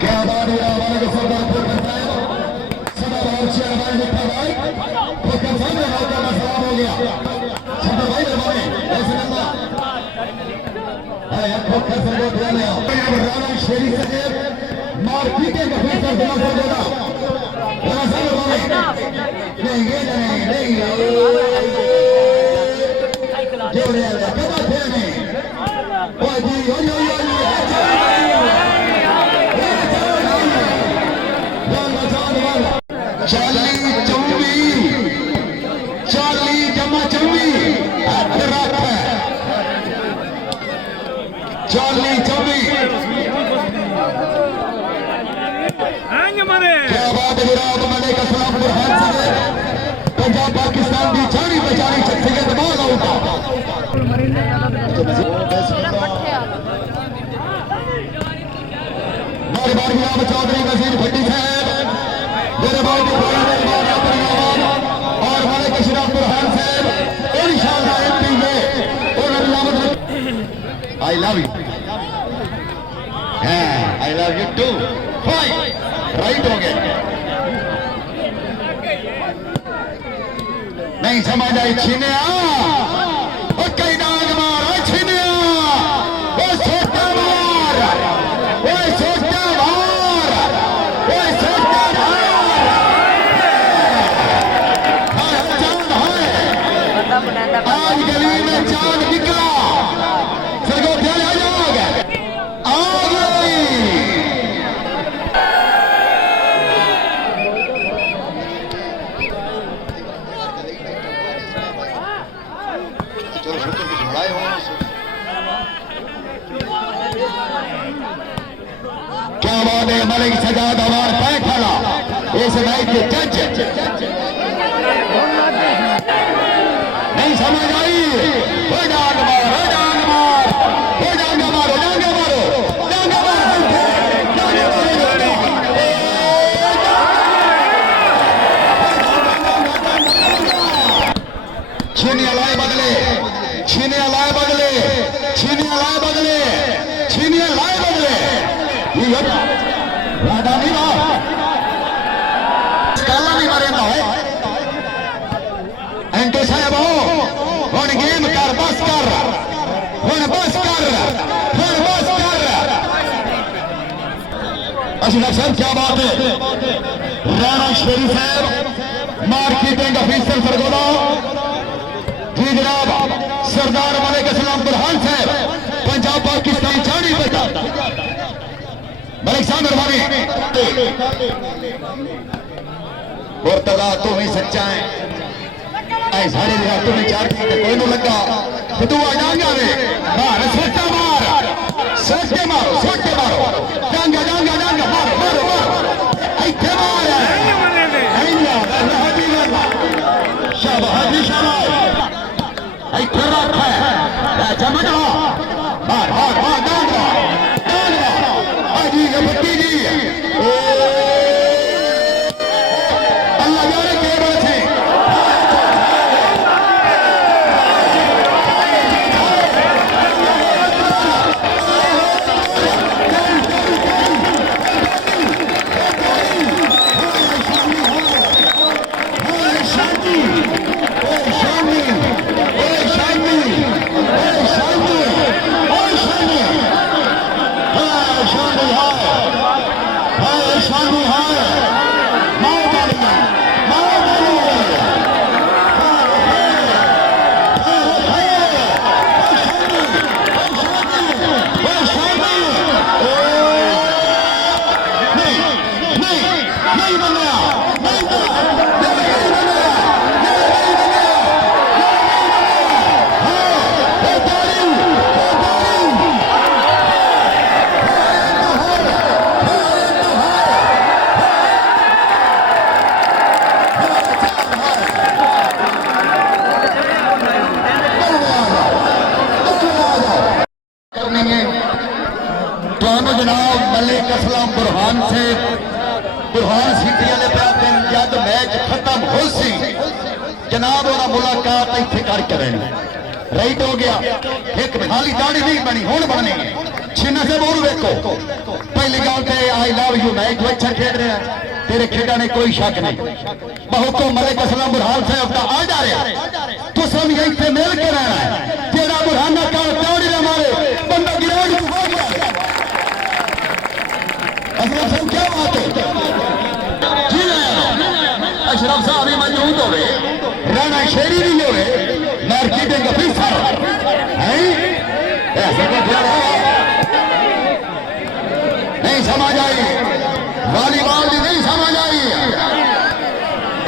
क्या बात है हमारे को सरदार सदा बहुत से हमारे लिखा भाई वो कंफर्म है भाई का सलाम हो गया सरदार भाई हमारे ऐसे नंबर है आपको कसर को ध्यान है राणा शेरी से मार पीटे का फिर कर देना कर देना राणा साहब हमारे नहीं ये नहीं जोड़े आया क्या बात है नहीं ओ जी ओ चाली जमा चौबी चाली चौबी क्या बात है विराट मलिक असलम बुरहान साहब पंजाब पाकिस्तान की जानी बचानी शख्सियत माल आउट बार बार गुलाम चौधरी वजीर भट्टी साहब मेरे भाई और मलिक अशरफ बुरहान साहब इंशाअल्लाह एमपी में और I love you I love you too fight right हो गए नहीं समझ आई छीने कई डांग मार छीने वो सोटा मार वो सोटा मार वो सोटा मार आज गली में चांद निकला सरगो ध्यान आ जाओगे क्या बात है मलिक सजाद हमार पैर खड़ा इस नाइट के जज नहीं समझ आई हो जान मार हो जान मार हो जान मारो जान मारो जान छीनिया लाए बदले छीनिया लाए बदले छीनिया लाए बदले छीनिया लाए बदले राधा नहीं रहा काला नहीं मारे है एंटे साहब हो गेम कर बस कर बस कर बस कर अशरफ साहब क्या बात है राणा शेरी साहब मार्केटिंग ऑफिसर सरगोदा जी जनाब सरदार मलिक असलम बुरहान साहब पंजाब पाकिस्तान जानी बेटा मलिक साहब मेहरबानी और तदा तू ही सच्चा है सारे तू ने चार कोई नु लगा तू आ जाएगा रे मार सोटा मार सोटे मारो जांगा जांगा जांगा मारो मारो मारो ऐथे मार शाबाश शाबाश ऐथे रख है जमना मार मार मार जांगा जी भट्टी जी अल्लाह यारे के बात है जनाब मलिक असलम बुरहान से बुरहान सीटी वाले दिन जब मैच खत्म हो सी जनाब और मुलाकात इतने करके रहना राइट हो गया एक खाली दाढ़ी नहीं बनी हूं बननी छिन्न से बोल देखो पहली गल तो आई लव यू मैच अच्छा खेल रहा है तेरे खेड़ा ने कोई शक नहीं बहुत को मलिक असलम बुरहान साहब का आ जा रहा तो सब यही मिल के रहना है तेरा बुरहाना का दाढ़ी ना मारे बंदा गिराज हो गया असलम साहब क्या बात है जी अशरफ साहब भी मौजूद हो राणा शेरी भी हो मार्केटिंग ऑफिसर है ऐसा नहीं समझ आई वॉलीबॉल भी नहीं समझ आई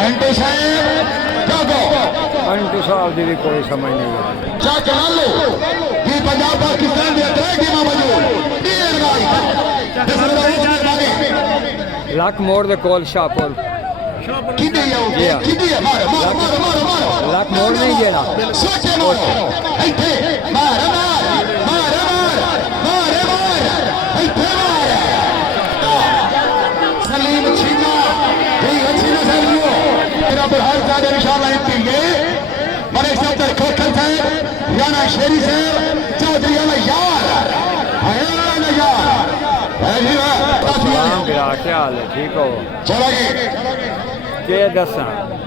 अंटू साहब जागो अंटू साहब जी भी कोई समझ नहीं है क्या चला लो ये पंजाब पाकिस्तान के अटैक टीम मौजूद लक मोड़ दे कोल शाहपुर लक मोड़ नहीं जेड़ा सोचे मारो इथे मार मार मार मार मार मार इथे मार सलीम छीना ये छीना सलियो तेरा बुरहान साहब इंशाल्लाह इनके बड़े सदर खोखर साहब राणा शेरी साहब चौधरी वाला यार हयान यार क्या हाल है ठीक हो चलो के दसा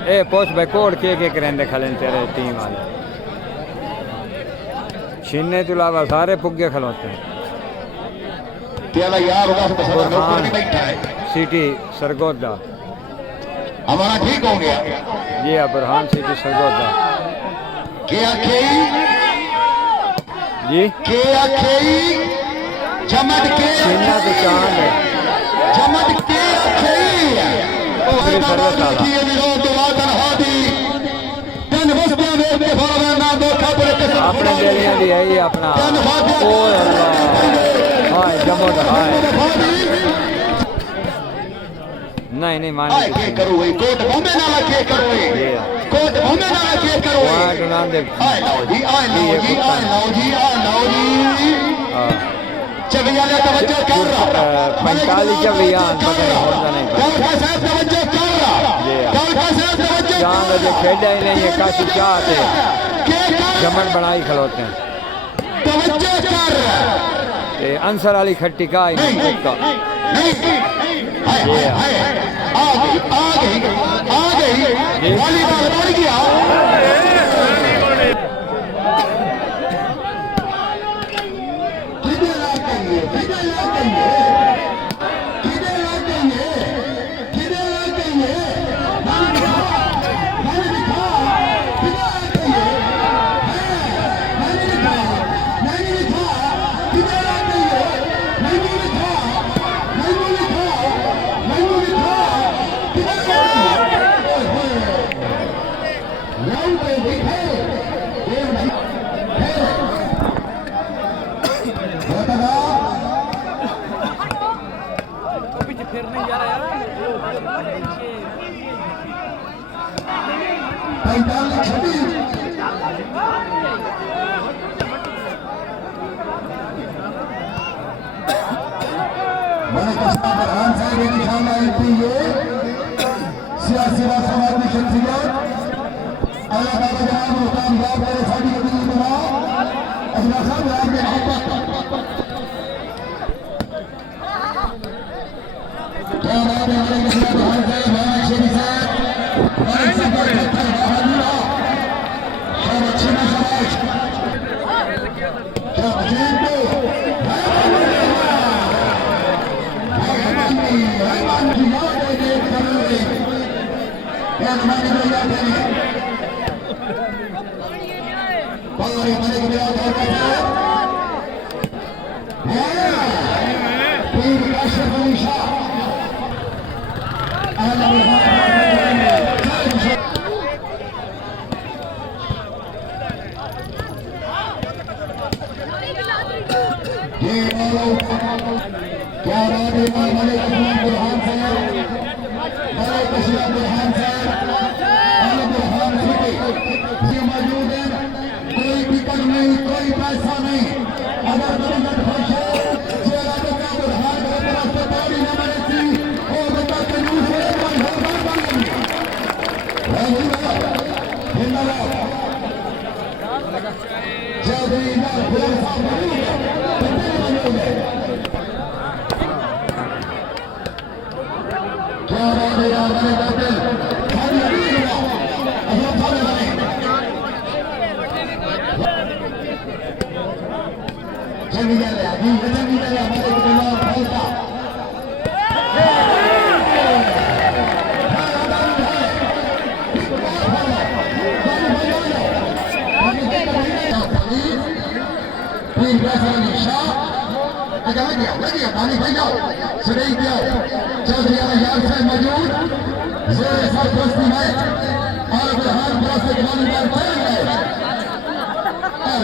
ए पोस्ट भाई कोड के करेंदे खलन तेरे टीम वाले छीने तो अलावा सारे पुगे खलोते हैं तेरा यार होगा तो ऊपर भी बैठा है सिटी सरगोदा हमारा ठीक हो गया ये बुरहान सिटी सरगोदा के आखे जी के आखे जमद के छीना तो चांद है जमद के आखे अपने दिलियां दी है अपना ओए अल्लाह हाय जमो हाय नहीं माने के करो ये कोट बॉम्बे नाला के करो ये कोट बॉम्बे नाला के करो वहां डुना दे आए लो जी आए लो जी आए लो जी आए लो जी हां चविया ने तवज्जो कर रहा 45 चविया पता नहीं होता नहीं डॉक्टर साहब तवज्जो कर रहा डॉक्टर साहब तवज्जो जान जो खेड़ा ही नहीं है काशी चाहते जमन बनाई खलोते हैं तवज्जो कर ये अंसर वाली खट्टी का ही नहीं का ये आ गई वॉलीबॉल बढ़ गया सियासी व समाजी शख्सियत अल्लाह ताला जनाब मुकाम याद करे साडी कबील दुआ अल्लाह साहब याद में क्या बात है हमारे किसी बुरहान साहब हमारे शेरी साहब हमारे सफर पत्थर बहादुरा सब अच्छे ना समाज क्या अजीब को रहमान की याद है देख करोगे क्या हमारी को याद है बाहर हमारे को याद है पीर अशरफ अली शाह क्या बात है मलिक असलम बुरहान साहब मलिक असलम बुरहान साहब बुरहान सिटी मौजूद है कोई टिकट नहीं कोई पैसा नहीं अगर गवर्नमेंट खुश है जेला का बुरहान को तरफ से ताड़ी न बने थी वो बता के न्यूज़ में क्या बात है यार मैंने कातिल खाली अभी हुआ असल सामने बने चंगी जा रहा जी चंगी जा रहा हमारे गुलाम फलता तीन पैसा निशा लगे पानी भाई जाओ सदैव जाओ चौधरी यार से मौजूद जोर सरपरस्ती है और बिहार प्रस्त वॉलीबॉल चल गए और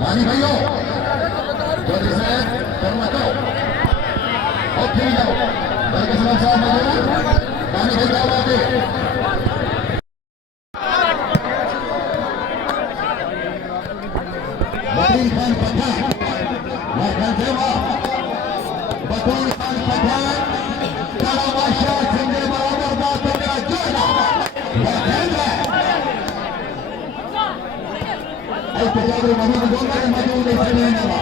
पानी भाइयों चौधरी साहब करना करो और फिर जाओ बल्कि साहब मौजूद पानी भाई जाओ आगे बतूर खान पठान बतूर खान पठान बादशाह सिंह बराबर बात मेरा जोड़ा ऐसे जाकर मौजूद होगा मौजूद ऐसे नहीं होगा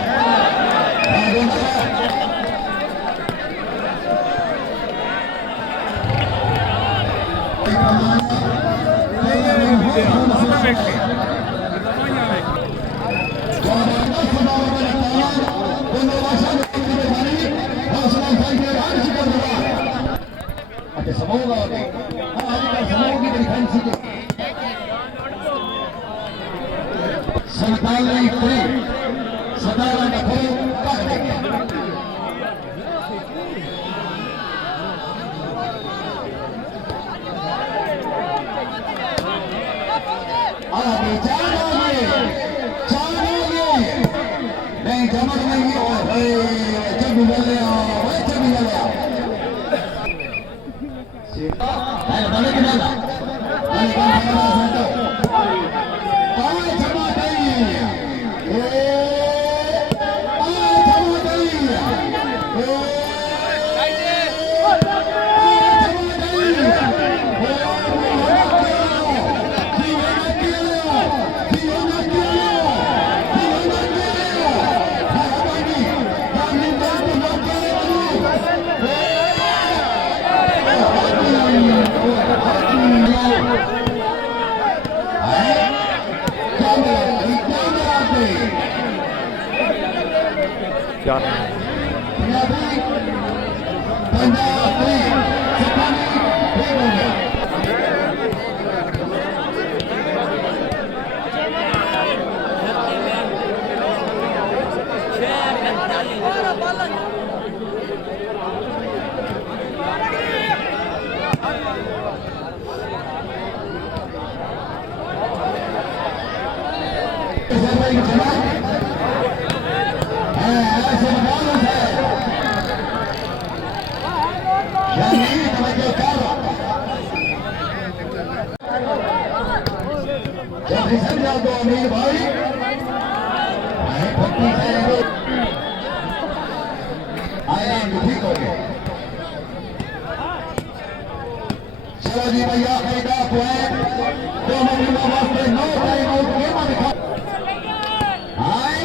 संताली फ्री सदारा नखो काटे आगे चारोगे नहीं जमक नहीं हो जब बोले वैसे भी बोले अरे बने कि ना अरे कौन जमा गई क्या अमीर भाई आया ठीक हो गए चलो जी भैया खरीदा पॉइंट दो महीनों वास्ते 9 टाइम आउट गेम दिखा हाय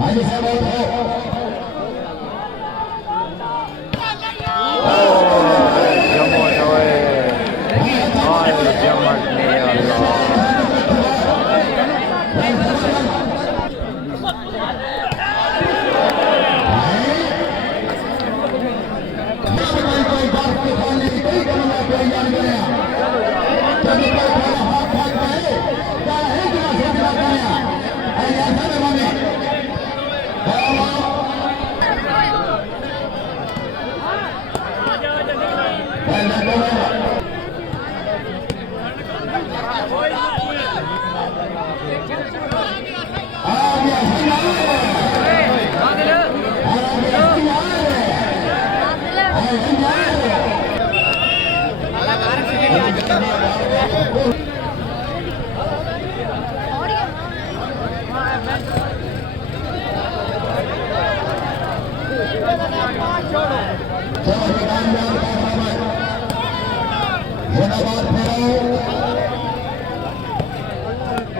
भाई साहब चलो कामयाब जिंदाबाद फेरो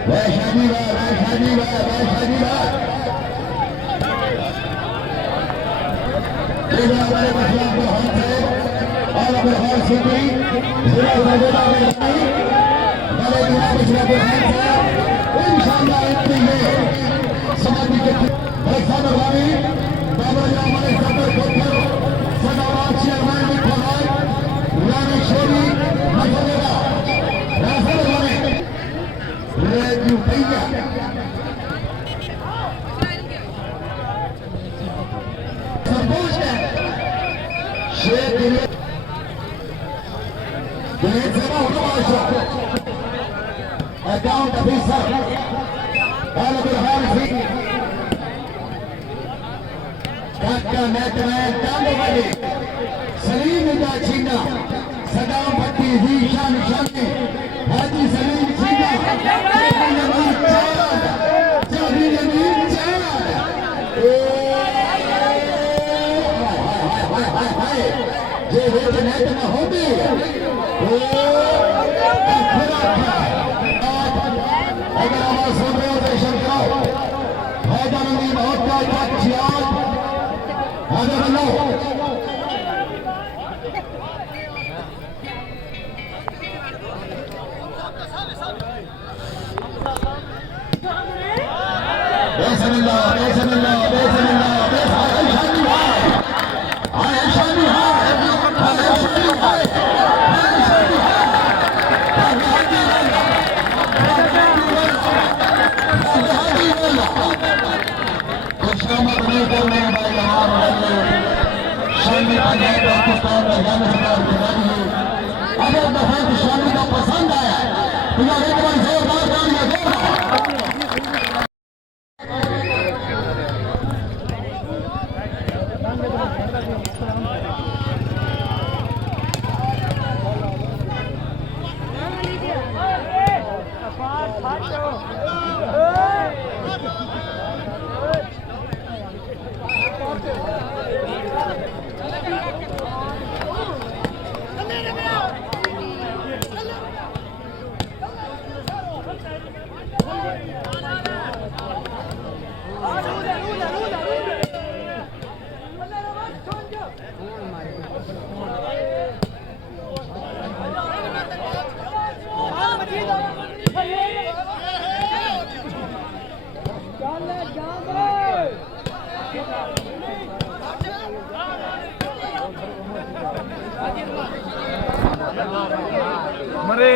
वैशाली वैशाली वैशाली हमारे बचलाम को हाथ है और अपने हाथ से भी जिला सजोदा में नहीं बड़े जिला बचला को हाथ है इंशाअल्लाह इतनी है समाधि के बरसात वाली बाबा जी हमारे सदर खोखर सदाराम चेयरमैन भी फरमाए रानी शोरी मसलेगा रासल वाले रेडियो भैया संतोष है शेर दिलीप सेवा होगा बादशाह अकाउंट ऑफिसर काका मैटमैन कांडोवाली सलीम का छीना सदाम भट्टी जीशान शामी हाजी सलीम छीना चाबी नबी चार जे वेट नेट में होगी अगर हमारा सोचो दर्शन करो हैदराबादी बहुत का जियाद हजर लो बेसमिल्लाह बेसमिल्लाह बेसमिल्लाह शादी हाय शादी हाय शादी हाय पाकिस्तान में जाने अगर दफा शामी का पसंद आया तो एक बार जोरदार तालियां दो मरे